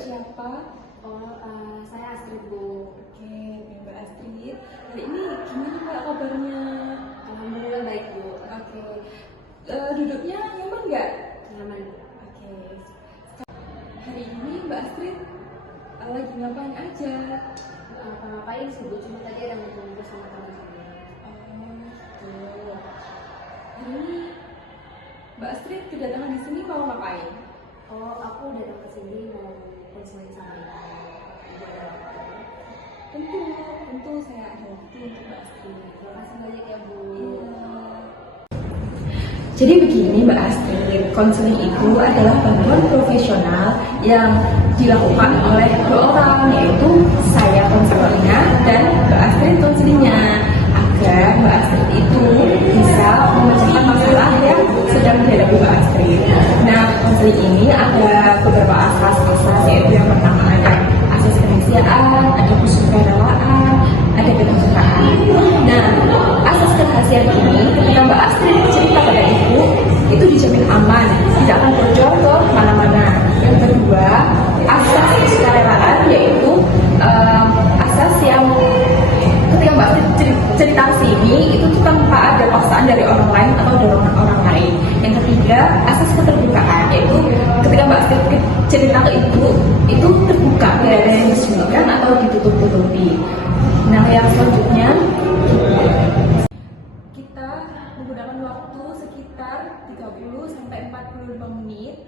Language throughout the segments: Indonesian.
siapa? Oh, saya Astrid, Bu. Oke, Mbak Astrid. Hari ini gimana Mbak kabarnya? Alhamdulillah baik, Bu. Oke. Duduknya nyaman nggak? Nyaman. Oke. Hari ini Mbak Astrid lagi ngapain aja? Apa-ngapain sih, Bu? Cuma tadi ada ngumpul sama teman saya. Gitu. Hari ini Mbak Astrid kedatangan di sini mau ngapain? Oh, aku datang ke sini mau konseling sama Tentu saya ada waktu untuk Mbak Astrid. Terima kasih banyak ya, Bu. Jadi begini Mbak Astrid, konseling itu adalah bantuan profesional yang dilakukan oleh dua orang, yaitu saya konselornya dan Mbak Astrid konselingnya, agar Mbak Astrid itu bisa memecahkan masalah yang sedang dihadapi Mbak Astrid. Nah, konseling ini ada beberapa asas-asas, yaitu yang pertama ada asas kerahasiaan, ada kesukarelaan, ada keterbukaan. Nah, asas kerahasiaan ini ketika Mbak Astrid cerita pada ibu, itu dijamin aman, tidak akan bocor ke mana-mana. Yang kedua, asas kesukarelaan, yaitu asas yang ketika Mbak Astrid cerita ke sini itu tanpa ada paksaan dari orang lain atau dorongan orang lain. Yang ketiga, asas keterbukaan, yaitu ketika Mbak Astrid cerita ke ibu itu terbuka, tidak ada yang disembunyikan atau ditutup-tutupi. Nah, yang selanjutnya kita menggunakan waktu sekitar 30-45 menit.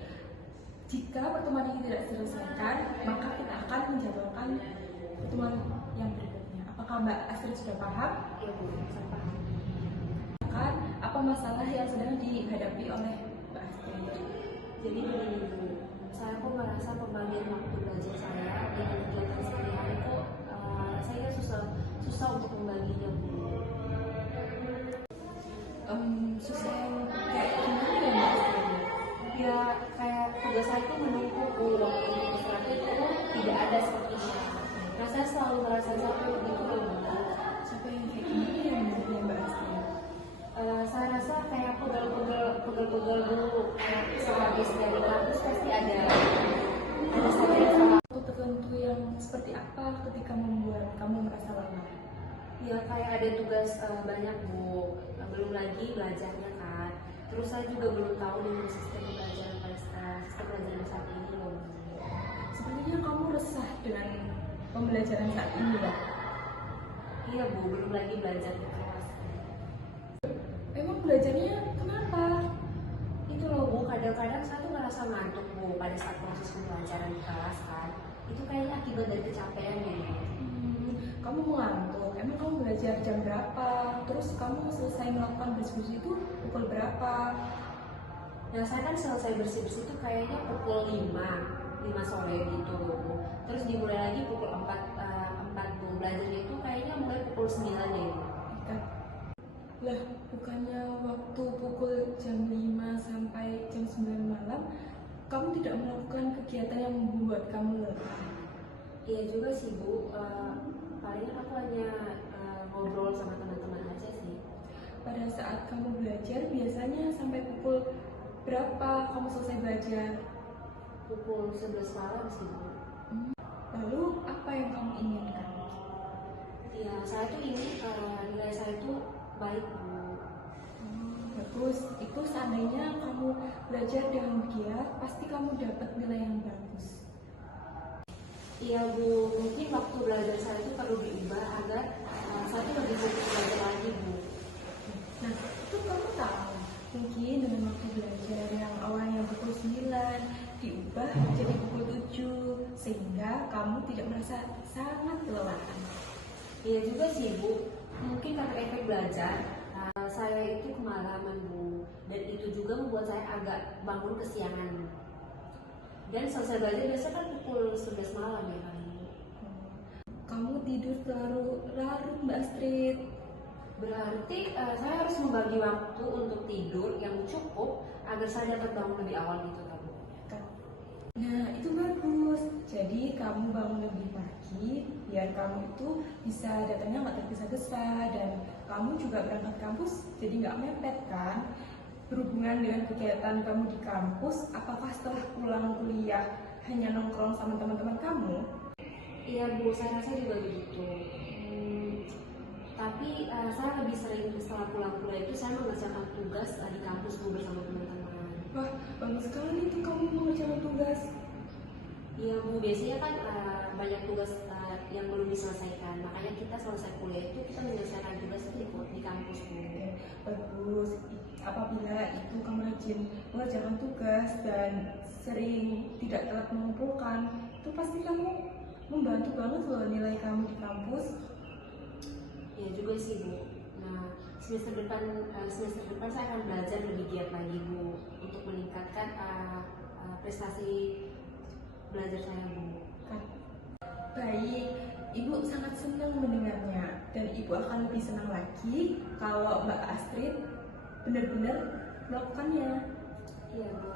Jika pertemuan ini tidak diselesaikan, maka kita akan menjadwalkan pertemuan yang berikutnya. Apakah Mbak Astrid sudah paham? Iya, Bu. Saya paham. Apa masalah yang sedang dihadapi oleh Mbak Astrid? Jadi begini, Bu. Saya kok merasa pembagian waktu belajar saya dengan kegiatan sehari-hari kok saya susah untuk membaginya, Bu. Susah yang kayak gimana ya Mbak Astrid? Ya kayak tugas saya itu menumpuk, Bu. Waktu untuk istirahat itu tidak ada sepertinya. Nah, saya selalu merasa capek gitu, Bu. Sampai yang kayak gimana ya Mbak Astrid? Saya rasa kayak pegel-pegel dulu. Sehabis dari kampus pasti ada saja yang salah. Waktu tertentu yang seperti apa ketika membuat kamu merasa lelah? Ya kayak ada tugas banyak, Bu. Belum lagi belajarnya kan. Terus saya juga belum tahu dengan sistem pelajaran saat ini loh. Sepertinya kamu resah dengan pembelajaran saat ini ya? Iya, Bu, belum lagi belajar di kelas. Emang belajarnya kenapa? Itu loh, Bu, kadang-kadang saya tuh ngerasa ngantuk, Bu, pada saat proses pembelajaran di kelas kan. Itu kayaknya akibat dari kecapean ya. Kamu mengantuk, emang kamu belajar jam berapa? Terus kamu selesai melakukan bersih-bersih itu pukul berapa? Nah, saya kan selesai bersih-bersih itu kayaknya pukul 5 sore gitu, Bu. Terus dimulai lagi pukul 4, Bu. Belajarnya itu kayaknya mulai pukul 9 ya. Lah, bukannya waktu pukul jam 5 sampai jam 9 malam kamu tidak melakukan kegiatan yang membuat kamu lelah? Iya juga sih, Bu. Palingan aku hanya ngobrol sama teman-teman aja sih. Pada saat kamu belajar biasanya sampai pukul berapa kamu selesai belajar? Pukul 11 malam sih, Bu. Lalu apa yang kamu inginkan? Ya, saya tuh ingin nilai saya tuh baik, Bu. Bagus, itu seandainya kamu belajar dengan giat, pasti kamu dapat nilai yang bagus. Iya, Bu, mungkin waktu belajar saya itu perlu diubah agar saya tuh lebih fokus belajar lagi, Bu. Nah, itu kamu tahu, mungkin dengan waktu belajar yang awalnya pukul 9 diubah jadi pukul 7, sehingga kamu tidak merasa sangat kelelahan. Iya juga sih, Bu. Mungkin karena efek belajar, saya itu kemalaman, Bu. Dan itu juga membuat saya agak bangun kesiangan. Dan selesai belajar biasanya kan pukul 11 malam ya kan, Bu. Kamu tidur terlalu larut, Mbak Astrid. Berarti saya harus membagi waktu untuk tidur yang cukup agar saya dapat bangun lebih awal gitu kan, Bu. Nah, itu bagus. Jadi kamu bangun lebih pagi biar kamu itu bisa datangnya nggak tergesa-gesa dan kamu juga berangkat kampus jadi nggak mepet kan. Berhubungan dengan kegiatan kamu di kampus, apakah setelah pulang kuliah hanya nongkrong sama teman-teman kamu? Iya Bu, saya rasa juga begitu. Tapi saya lebih sering setelah pulang kuliah itu saya mengerjakan tugas di kampus Bu bersama teman-teman. Wah, bagus sekali tuh kamu mengerjakan tugas. Iya Bu, biasanya kan banyak tugas yang belum diselesaikan. Makanya kita selesai kuliah itu kita menyelesaikan tugas itu di kampus Bu. Oke, bagus. Apabila itu kamu rajin mengerjakan tugas dan sering tidak telat mengumpulkan, itu pasti kamu membantu banget loh nilai kamu di kampus. Ya juga sih Bu. Nah, semester depan saya akan belajar lebih giat lagi Bu untuk meningkatkan prestasi belajar saya Bu. Baik, Ibu sangat senang mendengarnya dan Ibu akan lebih senang lagi kalau Mbak Astrid benar-benar melakukannya. Iya Bu.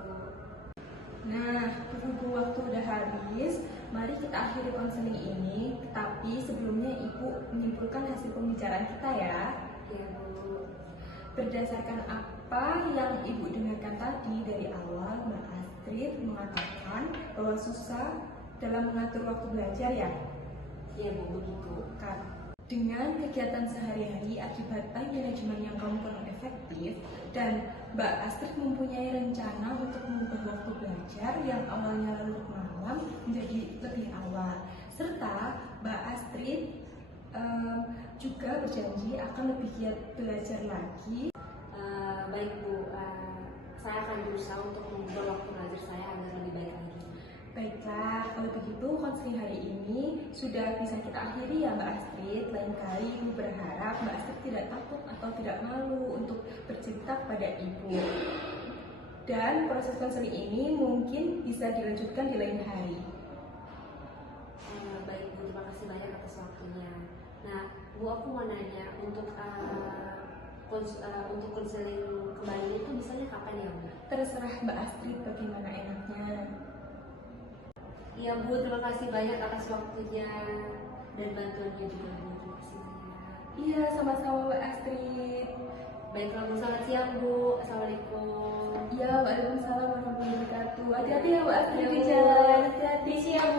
Nah, berhubung waktu udah habis, mari kita akhiri konseling ini. Tapi sebelumnya Ibu menyimpulkan hasil pembicaraan kita ya. Iya Bu. Berdasarkan apa yang Ibu dengarkan tadi dari awal, Mbak Astrid mengatakan bahwa susah dalam mengatur waktu belajar ya. Iya Bu, begitu. Kan? Dengan kegiatan sehari-hari akibat time management yang kamu kurang efektif dan Mbak Astrid mempunyai rencana untuk mengubah waktu belajar yang awalnya larut malam menjadi lebih awal, serta Mbak Astrid juga berjanji akan lebih giat belajar lagi. Baik Bu, saya akan berusaha untuk mengubah waktu belajar saya agar lebih baik lagi. Baiklah, kalau begitu konseling hari ini sudah bisa kita akhiri ya Mbak Astrid. Lain kali Ibu berharap Mbak Astrid tidak takut atau tidak malu untuk bercerita pada Ibu. Dan proses konseling ini mungkin bisa dilanjutkan di lain hari. Baik Bu, terima kasih banyak atas waktunya. Nah Bu, aku mau nanya untuk konseling kembali itu bisanya kapan ya Bu? Terserah Mbak Astrid bagaimana enaknya. Iya Bu, terima kasih banyak atas waktunya dan bantuannya juga Bu. Terima kasih banyak. Iya, sama-sama Mbak Astrid. Baiklah Bu, selamat siang Bu. Assalamualaikum. Iya, Waalaikumsalam warahmatullahi wabarakatuh. Hati-hati ya Mbak Astrid di Ya, Bu. jalan. Hati-hati. Siang